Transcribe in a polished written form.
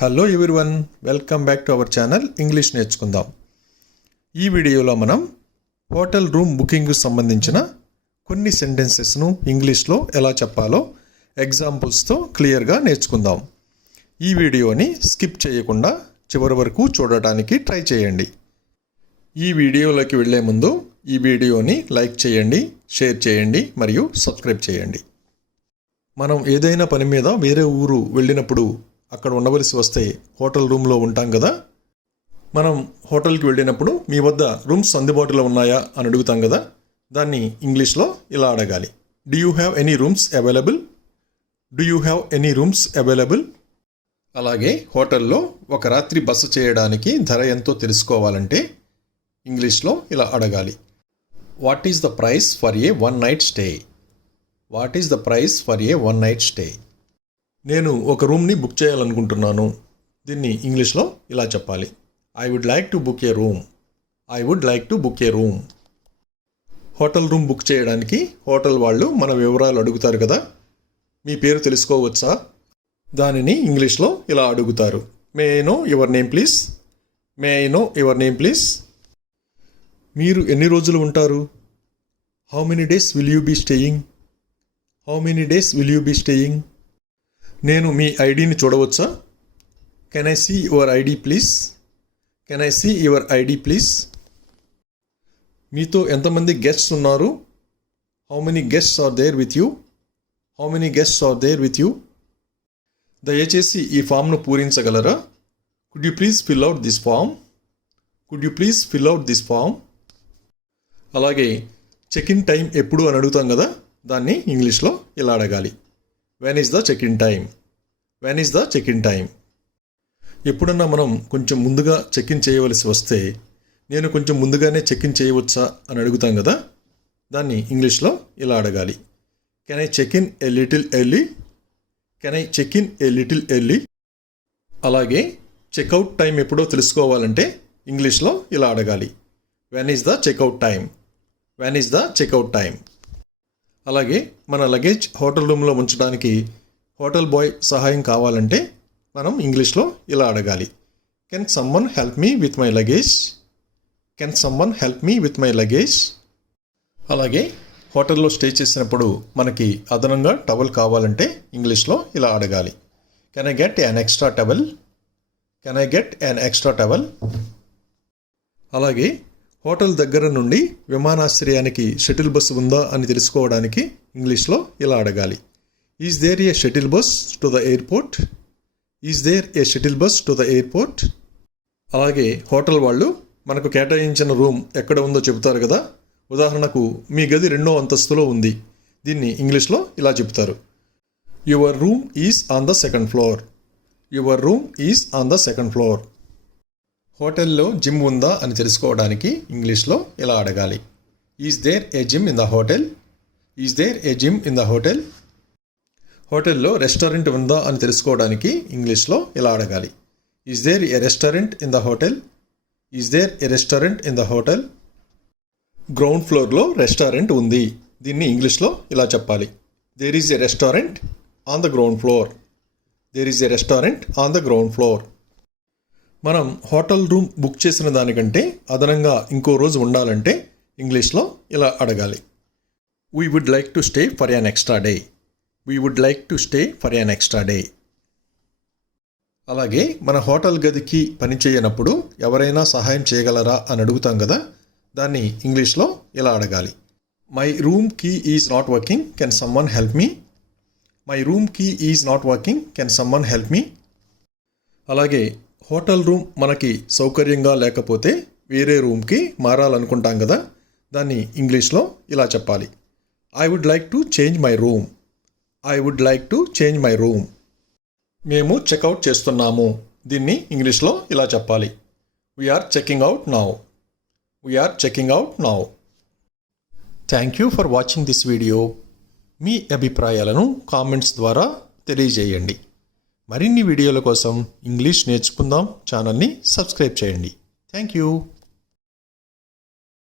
Hello everyone, welcome back to our channel English నేర్చుకుందాం. ఈ వీడియోలో మనం హోటల్ రూమ్ బుకింగ్కు సంబంధించిన కొన్ని సెంటెన్సెస్ను ఇంగ్లీష్లో ఎలా చెప్పాలో ఎగ్జాంపుల్స్తో క్లియర్గా నేర్చుకుందాం. ఈ వీడియోని స్కిప్ చేయకుండా చివరి వరకు చూడటానికి ట్రై చేయండి. ఈ వీడియోలోకి వెళ్ళే ముందు ఈ వీడియోని లైక్ చేయండి, షేర్ చేయండి మరియు సబ్స్క్రైబ్ చేయండి. మనం ఏదైనా పని మీద వేరే ఊరు వెళ్ళినప్పుడు అక్కడ ఉండవలసి వస్తే హోటల్ రూమ్లో ఉంటాం కదా. మనం హోటల్కి వెళ్ళినప్పుడు మీ వద్ద రూమ్స్ అందుబాటులో ఉన్నాయా అని అడుగుతాం కదా. దాన్ని ఇంగ్లీష్లో ఇలా అడగాలి: do you have any rooms available? Do you have any rooms available? అలాగే హోటల్లో ఒక రాత్రి బస చేయడానికి ధర ఎంతో తెలుసుకోవాలంటే ఇంగ్లీష్లో ఇలా అడగాలి: what is the price for a one night stay? What is the price for a one night stay? నేను ఒక రూమ్ని బుక్ చేయాలనుకుంటున్నాను. దీన్ని ఇంగ్లీష్లో ఇలా చెప్పాలి: I would like to book a room. I would like to book a room. Hotel room book చేయడానికి hotel వాళ్ళు మన వివరాలు అడుగుతారు కదా. మీ పేరు తెలుసుకోవచ్చా? దానిని ఇంగ్లీష్లో ఇలా అడుగుతారు: may I know your name please? May I know your name please? మీరు ఎన్ని రోజులు ఉంటారు? How many days will you be staying? How many days will you be staying? నేను మీ ఐడిని చూడవచ్చా? Can I see your ID please? Can I see your ID please? మీతో ఎంతమంది గెస్ట్స్ ఉన్నారు? How many guests are there with you? How many guests are there with you? దయచేసి ఈ ఫామ్ను పూరించగలరా? Could you please fill out this form? Could you please fill out this form? అలాగే check in time ఎప్పుడు అని అడుగుతాం కదా. దాన్ని ఇంగ్లీష్లో ఇలా అడగాలి: when is the check in time? When is the check in time? ఎప్పుడన్నా మనం కొంచెం ముందుగా చెక్ ఇన్ చేయవలసి వస్తే నేను కొంచెం ముందుగానే చెక్ ఇన్ చేయవచ్చా అని అడుగుతాం కదా. దాన్ని ఇంగ్లీష్లో ఇలా అడగాలి: can I check in a little early? Can I check in a little early? అలాగే చెక్అవుట్ టైం ఎప్పుడో తెలుసుకోవాలంటే ఇంగ్లీష్లో ఇలా అడగాలి: when is the checkout time? When is the checkout time? అలాగే మన లగేజ్ హోటల్ రూమ్లో ఉంచడానికి హోటల్ బాయ్ సహాయం కావాలంటే మనం ఇంగ్లీష్లో ఇలా అడగాలి: can someone help me with my luggage? Can someone help me with my luggage? అలాగే హోటల్లో స్టే చేసినప్పుడు మనకి అదనంగా టవల్ కావాలంటే ఇంగ్లీష్లో ఇలా అడగాలి: can I get an extra towel? Can I get an extra towel? అలాగే హోటల్ దగ్గర నుండి విమానాశ్రయానికి షటిల్ బస్ ఉందా అని తెలుసుకోవడానికి ఇంగ్లీష్లో ఇలా అడగాలి: is there a shuttle bus to the airport? Is there a shuttle bus to the airport? అలాగే హోటల్ వాళ్ళు మనకు కేటాయించిన రూమ్ ఎక్కడ ఉందో చెబుతారు కదా. ఉదాహరణకు మీ గది 2వ అంతస్తులో ఉంది. దీన్ని ఇంగ్లీష్లో ఇలా చెప్తారు: your room is on the second floor. Your room is on the second floor. హోటల్లో జిమ్ ఉందా అని తెలుసుకోవడానికి ఇంగ్లీష్లో ఇలా అడగాలి: is there a gym in the hotel? Is there a gym in the hotel? హోటల్లో రెస్టారెంట్ ఉందా అని తెలుసుకోవడానికి ఇంగ్లీష్లో ఇలా అడగాలి: is there a restaurant in the hotel? Is there a restaurant in the hotel? Ground ఫ్లోర్లో రెస్టారెంట్ ఉంది. దీన్ని ఇంగ్లీష్లో ఇలా చెప్పాలి: there is a restaurant on the ground floor. There is a restaurant on the ground floor. మనం hotel room book చేసిన దానికంటే అదనంగా ఇంకో రోజు ఉండాలంటే ఇంగ్లీష్లో ఇలా అడగాలి: we would like to stay for an extra day. We would like to stay for an extra day. అలాగే మన హోటల్ గదికి పని చేయనప్పుడు ఎవరైనా సహాయం చేయగలరా అని అడుగుతాం కదా. దాన్ని ఇంగ్లీష్లో ఇలా అడగాలి: my room key is not working, can someone help me? My room key is not working, can someone help me? అలాగే హోటల్ రూమ్ మనకి సౌకర్యంగా లేకపోతే వేరే రూమ్కి మారాలనుకుంటాం కదా. దాన్ని ఇంగ్లీష్లో ఇలా చెప్పాలి: I would like to change my room. I would like to change my room. మేము చెక్అవుట్ చేస్తున్నాము. దీన్ని ఇంగ్లీష్లో ఇలా చెప్పాలి: we're checking out now. We're checking out now. Thank you for watching this video. మీ అభిప్రాయాలను కామెంట్స్ ద్వారా తెలియజేయండి. మరిన్ని వీడియోల కోసం ఇంగ్లీష్ నేర్చుకుందాం ఛానల్ని సబ్స్క్రైబ్ చేయండి. Thank you.